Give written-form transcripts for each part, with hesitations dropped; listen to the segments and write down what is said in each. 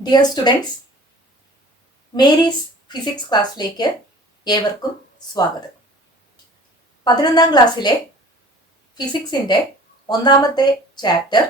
Dear students, Mary's physics ക്ലാസ്സിലേക്ക് ഏവർക്കും സ്വാഗതം. 11ാം ക്ലാസ്സിലെ ഫിസിക്സിൻ്റെ ഒന്നാമത്തെ ചാപ്റ്റർ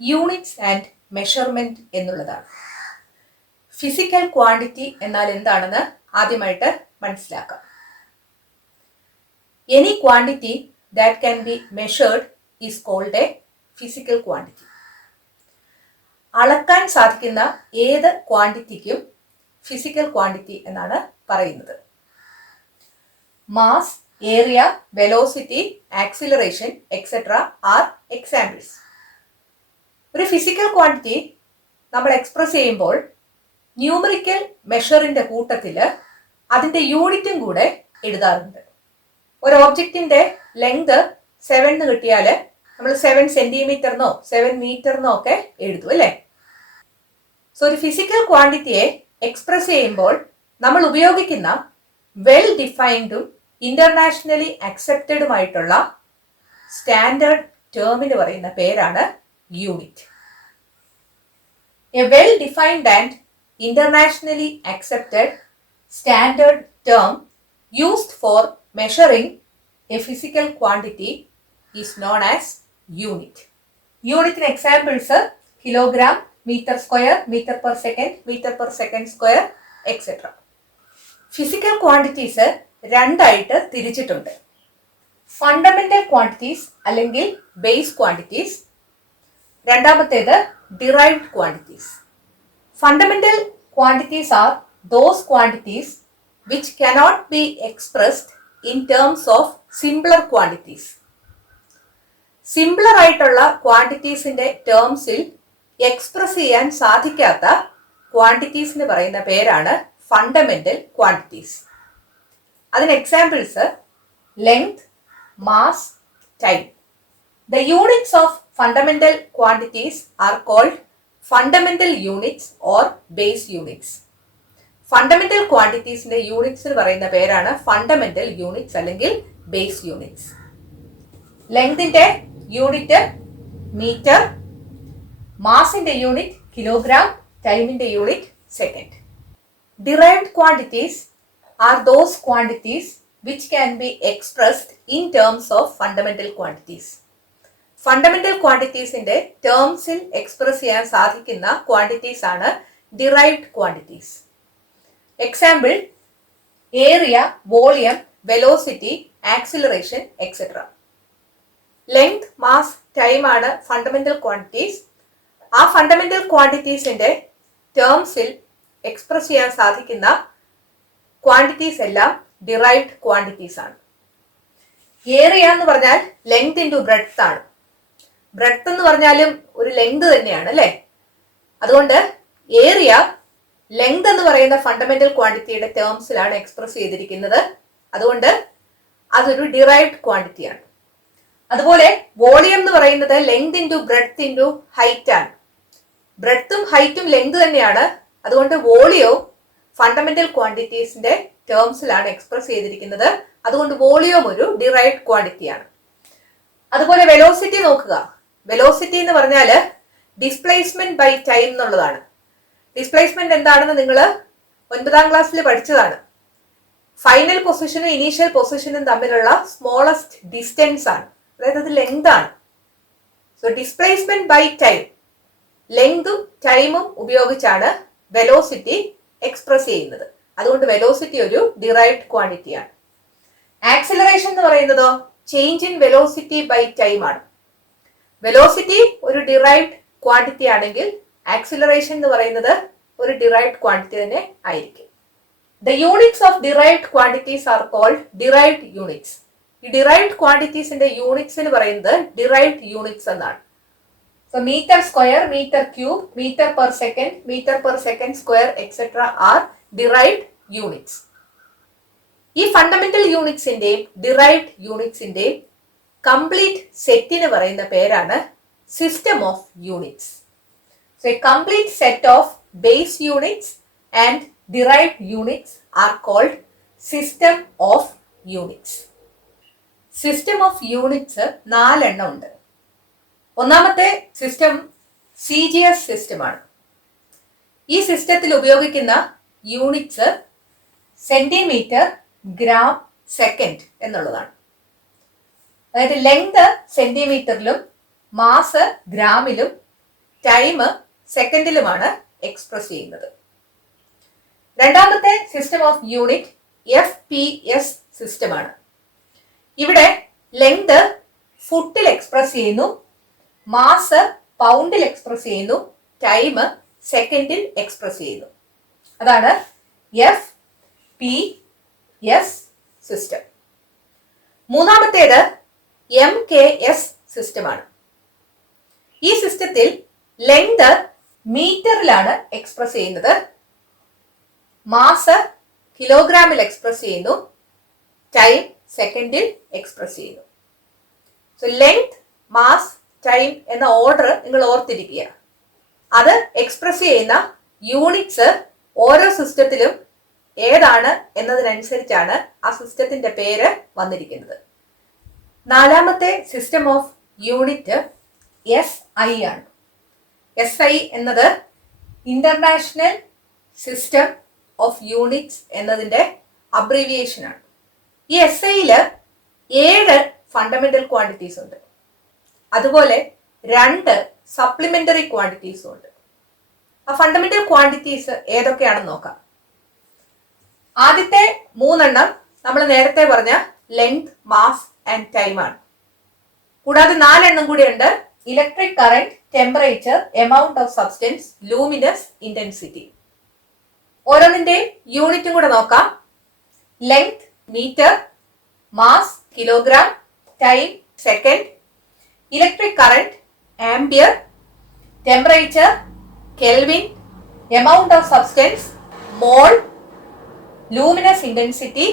യൂണിറ്റ്സ് ആൻഡ് മെഷർമെൻറ്റ് എന്നുള്ളതാണ്. ഫിസിക്കൽ ക്വാണ്ടിറ്റി എന്നാൽ എന്താണെന്ന് ആദ്യമായിട്ട് മനസ്സിലാക്കാം. Any quantity that can be measured is called a physical quantity. അളക്കാൻ സാധിക്കുന്ന ഏത് ക്വാണ്ടിറ്റിക്കും ഫിസിക്കൽ ക്വാണ്ടിറ്റി എന്നാണ് പറയുന്നത്. Mass, area, velocity, acceleration etcetera are examples. ഒരു ഫിസിക്കൽ ക്വാണ്ടിറ്റി നമ്മൾ എക്സ്പ്രസ് ചെയ്യുമ്പോൾ ന്യൂമറിക്കൽ മെഷറിന്റെ കൂട്ടത്തിൽ അതിൻ്റെ യൂണിറ്റും കൂടെ എഴുതാറുണ്ട്. ഒരു ഓബ്ജക്റ്റിന്റെ ലെങ്ത് 7 എന്ന് കിട്ടിയാൽ നമ്മൾ 7 സെന്റിമീറ്ററിനോ 7 മീറ്ററിനോ ഒക്കെ എഴുതും അല്ലേ. സോ ഒരു ഫിസിക്കൽ ക്വാണ്ടിറ്റിയെ എക്സ്പ്രസ് ചെയ്യുമ്പോൾ നമ്മൾ ഉപയോഗിക്കുന്ന വെൽ ഡിഫൈൻഡും ഇന്റർനാഷണലി അക്സെപ്റ്റഡുമായിട്ടുള്ള സ്റ്റാൻഡേർഡ് ടേമിന് പറയുന്ന പേരാണ് unit. A well defined and internationally accepted standard term used for measuring a physical quantity is known as unit. യൂണിറ്റിന് examples kilogram, metre square, metre per second square etcetera. Physical quantities രണ്ടായിട്ട് തിരിച്ചിട്ടുണ്ട്. Fundamental quantities അല്ലെങ്കിൽ base quantities, രണ്ടാമത്തേത് derived quantities. Fundamental quantities are those quantities which cannot be expressed in terms of simpler quantities. Simpler ആയിട്ടുള്ള ക്വാണ്ടിറ്റീസിന്റെ ടേംസിൽ express ചെയ്യാൻ സാധിക്കാത്ത ക്വാണ്ടിറ്റീസിന് പറയുന്ന പേരാണ് ഫണ്ടമെന്റൽ ക്വാണ്ടിറ്റീസ്. അതിന് examples length, mass, time. The units of fundamental quantities are called fundamental units or base units. Fundamental ക്വാണ്ടിറ്റീസിന്റെ യൂണിറ്റ്സിന് പറയുന്ന പേരാണ് ഫണ്ടമെന്റൽ യൂണിറ്റ്സ് അല്ലെങ്കിൽ ബേസ് യൂണിറ്റ്സ്. ലെങ്തിന്റെ യൂണിറ്റ് മീറ്റർ, മാസിന്റെ യൂണിറ്റ് കിലോഗ്രാം, ടൈമിന്റെ unit second. Derived quantities are those quantities which can be expressed in terms of fundamental quantities. Fundamental ക്വാണ്ടിറ്റീസിന്റെ ടേംസിൽ എക്സ്പ്രസ് ചെയ്യാൻ സാധിക്കുന്ന ക്വാണ്ടിറ്റീസ് ആണ് derived quantities. Example area, volume, velocity, acceleration etcetera. Length, mass, time ആണ് fundamental quantities. ആ fundamental ക്വാണ്ടിറ്റീസിന്റെ ടേംസിൽ express ചെയ്യാൻ സാധിക്കുന്ന ക്വാണ്ടിറ്റീസ് എല്ലാം ഡിറൈവ്ഡ് ക്വാണ്ടിറ്റീസ് ആണ്. ഏരിയ എന്ന് പറഞ്ഞാൽ ലെങ്ത് ഇൻറ്റു ബ്രെഡ്ത്ത് ആണ്. ബ്രെഡ്ത്ത് എന്ന് പറഞ്ഞാലും ഒരു ലെങ്ത് തന്നെയാണ് അല്ലേ. അതുകൊണ്ട് ഏരിയ ലെങ്ത് എന്ന് പറയുന്ന ഫണ്ടമെന്റൽ ക്വാണ്ടിറ്റിയുടെ ടേംസിലാണ് എക്സ്പ്രസ് ചെയ്തിരിക്കുന്നത്. അതുകൊണ്ട് അതൊരു ഡിറൈവ്ഡ് ക്വാണ്ടിറ്റിയാണ്. അതുപോലെ വോളിയം എന്ന് പറയുന്നത് length into breadth into height ആണ്. ബ്രെഡ്ത്തും ഹൈറ്റും ലെങ്ത് തന്നെയാണ്. അതുകൊണ്ട് വോളിയവും ഫണ്ടമെന്റൽ ക്വാണ്ടിറ്റീസിന്റെ ടേംസിലാണ് എക്സ്പ്രസ് ചെയ്തിരിക്കുന്നത്. അതുകൊണ്ട് വോളിയം ഒരു ഡിറൈവ്ഡ് ക്വാണ്ടിറ്റിയാണ്. അതുപോലെ വെലോസിറ്റി നോക്കുക. വെലോസിറ്റി എന്ന് പറഞ്ഞാൽ ഡിസ്പ്ലേസ്മെന്റ് ബൈ ടൈം എന്നുള്ളതാണ്. ഡിസ്പ്ലേസ്മെന്റ് എന്താണെന്ന് നിങ്ങൾ 9ാം ക്ലാസ്സിൽ പഠിച്ചതാണ്. ഫൈനൽ പൊസിഷനും ഇനീഷ്യൽ പൊസിഷനും തമ്മിലുള്ള സ്മോളസ്റ്റ് ഡിസ്റ്റൻസ് ആണ്. അതായത് അത് ലെങ്ത് ആണ്. സോ ഡിസ്പ്ലേസ്മെന്റ് ബൈ ടൈം, ലെങ്തും ടൈമും ഉപയോഗിച്ചാണ് വെലോസിറ്റി എക്സ്പ്രസ് ചെയ്യുന്നത്. അതുകൊണ്ട് വെലോസിറ്റി ഒരു ഡിറൈവ്ഡ് ക്വാണ്ടിറ്റിയാണ്. ആക്സിലറേഷൻ എന്ന് പറയുന്നതോ change in velocity by time ആണ്. വെലോസിറ്റി ഒരു ഡിറൈവ്ഡ് ക്വാണ്ടിറ്റി ആണെങ്കിൽ ആക്സിലറേഷൻ എന്ന് പറയുന്നത് ഒരു ഡിറൈവ്ഡ് ക്വാണ്ടിറ്റി തന്നെ ആയിരിക്കും. The units of derived quantities are called derived units. ഈ ഡിറൈവ്ഡ് ക്വാണ്ടിറ്റീസിന്റെ യൂണിറ്റ്സിന് പറയുന്നത് ഡിറൈവ്ഡ് യൂണിറ്റ്സ് എന്നാണ്. So meter square, meter cube, meter per second square etc. are derived units. ഈ ഫണ്ടമെന്റൽ യൂണിറ്റ്സിന്റെയും ഡിറൈവ്ഡ് യൂണിറ്റ്സിന്റെയും കംപ്ലീറ്റ് സെറ്റിന് പറയുന്ന പേരാണ് system of units. So a complete set of base units and derived units are called system of units. System of units 4 എണ്ണം ഉണ്ട്. ഒന്നാമത്തെ system CGS സിസ്റ്റമാണ്. ഈ സിസ്റ്റത്തിൽ ഉപയോഗിക്കുന്ന യൂണിറ്റ്സ് സെന്റിമീറ്റർ, ഗ്രാം, സെക്കൻഡ് എന്നുള്ളതാണ്. അതായത് ലെങ്ത് സെന്റിമീറ്ററിലും മാസ് ഗ്രാമിലും ടൈം സെക്കൻഡിലുമാണ് എക്സ്പ്രസ് ചെയ്യുന്നത്. രണ്ടാമത്തെ സിസ്റ്റം ഓഫ് യൂണിറ്റ് FPS സിസ്റ്റമാണ്. ഇവിടെ ലെങ്ത് ഫുട്ടിൽ എക്സ്പ്രസ് ചെയ്യുന്നു, മാസ് പൗണ്ടിൽ എക്സ്പ്രസ് ചെയ്യുന്നു, ടൈം സെക്കൻഡിൽ എക്സ്പ്രസ് ചെയ്യുന്നു. അതാണ് FPS സിസ്റ്റം. മൂന്നാമത്തേത് MKS സിസ്റ്റമാണ്. ഈ സിസ്റ്റത്തിൽ ലെങ്ത് മീറ്ററിലാണ് എക്സ്പ്രസ് ചെയ്യുന്നത്, മാസ് കിലോഗ്രാമിൽ എക്സ്പ്രസ് ചെയ്യുന്നു, ടൈം സെക്കൻഡിൽ എക്സ്പ്രസ് ചെയ്യുന്നു. സോ ലെങ്ത്, മാസ്, ടൈം എന്ന ഓർഡർ നിങ്ങൾ ഓർത്തിരിക്കുക. അത് എക്സ്പ്രസ് ചെയ്യുന്ന യൂണിറ്റ്സ് ഓരോ സിസ്റ്റത്തിലും ഏതാണ് എന്നതിനനുസരിച്ചാണ് ആ സിസ്റ്റത്തിന്റെ പേര് വന്നിരിക്കുന്നത്. നാലാമത്തെ സിസ്റ്റം ഓഫ് യൂണിറ്റ് SI ആണ്. SI എന്നത് ഇന്റർനാഷണൽ സിസ്റ്റം ഓഫ് യൂണിറ്റ്സ് എന്നതിന്റെ അബ്രീവിയേഷൻ ആണ്. ഈ SIയില് 7 ഫണ്ടമെന്റൽ ക്വാണ്ടിറ്റീസ് ഉണ്ട്. അതുപോലെ 2 സപ്ലിമെന്ററി ക്വാണ്ടിറ്റീസും ഉണ്ട്. ആ ഫണ്ടമെന്റൽ ക്വാണ്ടിറ്റീസ് ഏതൊക്കെയാണെന്ന് നോക്കാം. ആദ്യത്തെ 3 നമ്മൾ നേരത്തെ പറഞ്ഞ ലെങ്ത്, മാസ് ആൻഡ് ടൈം ആണ്. കൂടാതെ 4 കൂടി ഉണ്ട്. Electric current, temperature, amount of substance, luminous intensity. ഓരോന്നിന്റെയും യൂണിറ്റും കൂടെ നോക്കാം. Length metre, mass kilogram, time second, electric current ampere, temperature kelvin, amount of substance mole, luminous intensity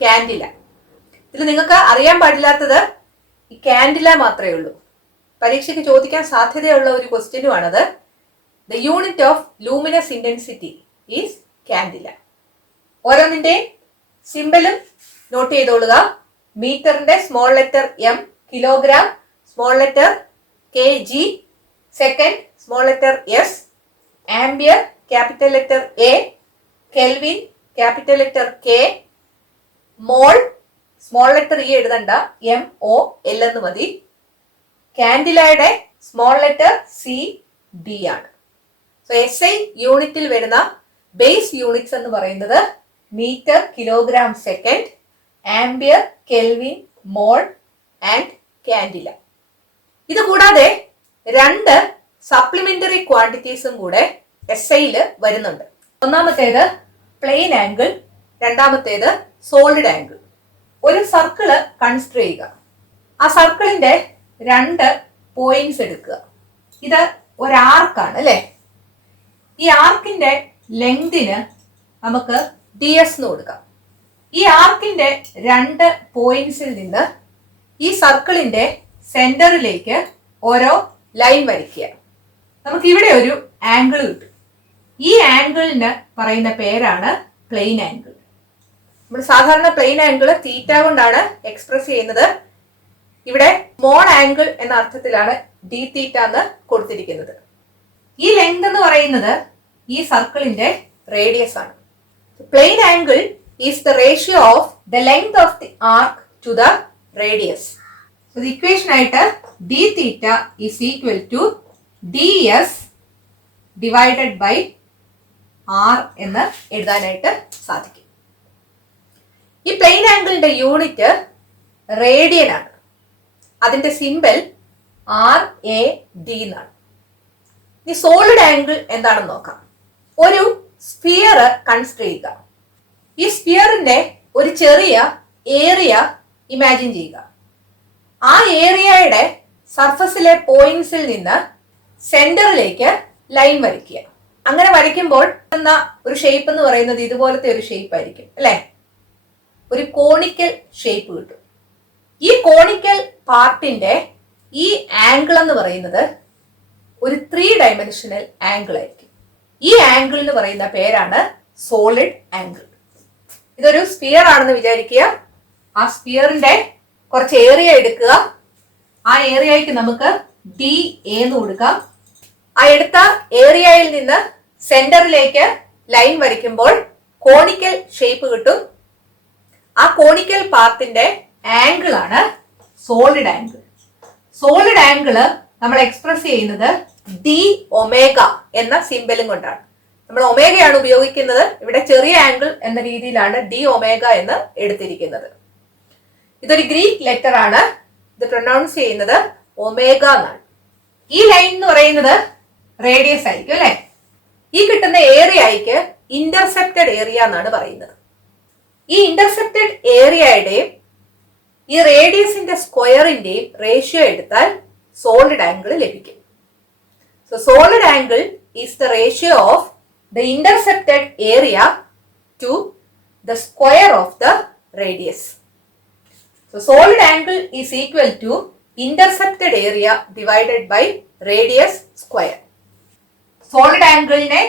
candela. ഇതിൽ നിങ്ങൾക്ക് അറിയാൻ പാടില്ലാത്തത് ഈ കാൻഡില മാത്രമേ ഉള്ളൂ. പരീക്ഷയ്ക്ക് ചോദിക്കാൻ സാധ്യതയുള്ള ഒരു ക്വസ്റ്റ്യനുമാണത്. The unit of luminous intensity is candela. ഓരോന്നിന്റെ സിംബലും നോട്ട് ചെയ്തോളുക. മീറ്ററിന്റെ small letter M, kilogram small letter KG, second small letter S, ampere capital letter A, kelvin capital letter K, mole small letter E എഴുതണ്ട, MOL എന്ന് മതി. കാൻഡിലയുടെ small letter CD ആണ്. So SI യൂണിറ്റിൽ വരുന്ന ബേസ് യൂണിറ്റ്സ് എന്ന് പറയുന്നത് metre, kilogram, second, ampere, kelvin, mole and candela. ഇത് കൂടാതെ 2 സപ്ലിമെന്ററി ക്വാണ്ടിറ്റീസും കൂടെ SIയിൽ വരുന്നുണ്ട്. ഒന്നാമത്തേത് പ്ലെയിൻ ആംഗിൾ, രണ്ടാമത്തേത് സോളിഡ് ആംഗിൾ. ഒരു സർക്കിള് കൺസിഡർ ചെയ്യുക. ആ സർക്കിളിന്റെ 2 പോയിന്റ്സ് എടുക്കുക. ഇത് ഒരു ആർക്കാണ് അല്ലെ. ഈ ആർക്കിന്റെ ലെങ്തിന് നമുക്ക് DS എന്ന് കൊടുക്കാം. ഈ ആർക്കിന്റെ 2 പോയിന്റ്സിൽ നിന്ന് ഈ സർക്കിളിന്റെ സെന്ററിലേക്ക് ഓരോ ലൈൻ വരയ്ക്കുക. നമുക്ക് ഇവിടെ ഒരു ആംഗിൾ കിട്ടും. ഈ ആംഗിളിന് പറയുന്ന പേരാണ് പ്ലെയിൻ ആംഗിൾ. നമ്മൾ സാധാരണ പ്ലെയിൻ ആംഗിൾ തീറ്റ കൊണ്ടാണ് എക്സ്പ്രസ് ചെയ്യുന്നത്. ഇവിടെ സ്മോൾ ആംഗിൾ എന്ന അർത്ഥത്തിലാണ് D തീറ്റ എന്ന് കൊടുത്തിരിക്കുന്നത്. ഈ ലെങ്ത് എന്ന് പറയുന്നത് ഈ സർക്കിളിന്റെ റേഡിയസ് ആണ്. Plane angle is the ratio of the length of the arc to the radius. Equation ആയിട്ട് D theta is equal to DS divided by R എന്ന് എഴുതാനായിട്ട് സാധിക്കും. ഈ പ്ലെയിൻ ആംഗിളിന്റെ യൂണിറ്റ് റേഡിയൻ ആണ്. അതിന്റെ സിമ്പൽ RAD എന്നാണ്. ഈ സോളിഡ് ആംഗിൾ എന്താണെന്ന് നോക്കാം. ഒരു സ്ഫിയർ കൺസിഡർ ചെയ്യുക. ഈ സ്ഫിയറിന്റെ ഒരു ചെറിയ ഏരിയ ഇമാജിൻ ചെയ്യുക. ആ ഏരിയയുടെ സർഫസിലെ പോയിന്റ്സിൽ നിന്ന് സെന്ററിലേക്ക് ലൈൻ വരയ്ക്കുക. അങ്ങനെ വരയ്ക്കുമ്പോൾ ഒരു ഷേപ്പ് എന്ന് പറയുന്നത് ഇതുപോലത്തെ ഒരു ഷേപ്പ് ആയിരിക്കും അല്ലെ. ഒരു കോണിക്കൽ ഷേപ്പ് കിട്ടും. ഈ കോണിക്കൽ പാർട്ടിന്റെ ഈ ആംഗിൾ എന്ന് പറയുന്നത് ഒരു 3 ഡയമെൻഷനൽ ആംഗിൾ ആയിരിക്കും. ഈ ആംഗിളിന് പറയുന്ന പേരാണ് സോളിഡ് ആംഗിൾ. ഇതൊരു സ്ഫിയർ ആണെന്ന് വിചാരിക്കുക. ആ സ്ഫിയറിന്റെ കുറച്ച് ഏരിയ എടുക്കുക. ആ ഏരിയയ്ക്ക് നമുക്ക് DA എന്ന് കൊടുക്കാം. ആ എടുത്ത ഏരിയയിൽ നിന്ന് സെന്ററിലേക്ക് ലൈൻ വരയ്ക്കുമ്പോൾ കോണിക്കൽ ഷേപ്പ് കിട്ടും. ആ കോണിക്കൽ പാത്തിന്റെ ആംഗിൾ ആണ് സോളിഡ് ആംഗിൾ. സോളിഡ് ആംഗിള് നമ്മൾ എക്സ്പ്രസ് ചെയ്യുന്നത് ഡി ഒമേഗ എന്ന സിംബലും കൊണ്ടാണ്. നമ്മൾ ഒമേഗയാണ് ഉപയോഗിക്കുന്നത്. ഇവിടെ ചെറിയ ആംഗിൾ എന്ന രീതിയിലാണ് ഡി ഒമേഗ എന്ന് എടുത്തിരിക്കുന്നത്. ഇതൊരു ഗ്രീക്ക് ലെറ്റർ ആണ്. ഇത് പ്രൊനൗൺസ് ചെയ്യുന്നത് ഒമേഗ എന്നാണ്. ഈ ലൈൻ എന്ന് പറയുന്നത് റേഡിയസ് ആയിരിക്കും അല്ലെ. ഈ കിട്ടുന്ന ഏരിയയ്ക്ക് ഇന്റർസെപ്റ്റഡ് ഏരിയ എന്നാണ് പറയുന്നത്. ഈ ഇന്റർസെപ്റ്റഡ് ഏരിയയുടെയും ഈ റേഡിയസിന്റെ സ്ക്വയറിന്റെയും റേഷ്യോ എടുത്താൽ സോളിഡ് ആംഗിൾ ലഭിക്കും. So solid angle is the ratio of the intercepted area to the square of the radius. So solid angle is equal to intercepted area divided by radius square. Solid ആംഗിളിനെ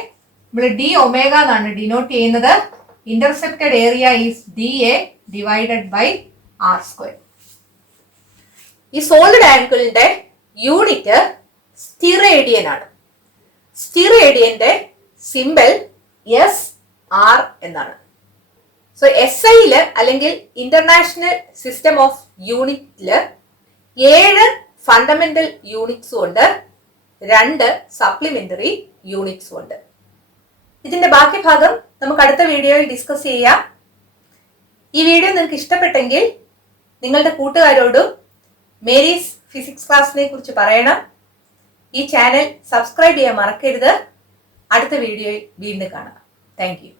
നമ്മൾ D omega എന്നാണ് denote ചെയ്യുന്നത്. Intercepted area is D A divided by R square. ഈ solid ആംഗിളിന്റെ unit steradian ആണ്. സ്റ്റിറേഡിയന്റെ symbol S R എന്നാണ്. So S ഐയില് അല്ലെങ്കിൽ ഇന്റർനാഷണൽ സിസ്റ്റം ഓഫ് യൂണിറ്റില് 7 ഫണ്ടമെന്റൽ യൂണിറ്റ്സും ഉണ്ട്, 2 സപ്ലിമെന്ററി യൂണിറ്റ്സും ഉണ്ട്. ഇതിന്റെ ബാക്കി ഭാഗം നമുക്ക് അടുത്ത വീഡിയോയിൽ ഡിസ്കസ് ചെയ്യാം. ഈ വീഡിയോ നിങ്ങൾക്ക് ഇഷ്ടപ്പെട്ടെങ്കിൽ നിങ്ങളുടെ കൂട്ടുകാരോടും മേരീസ് ഫിസിക്സ് ക്ലാസ്സിനെ കുറിച്ച് പറയണം. ഈ ചാനൽ സബ്സ്ക്രൈബ് ചെയ്യാൻ മറക്കരുത്. അടുത്ത വീഡിയോയിൽ വീണ്ടും കാണാം. Thank you.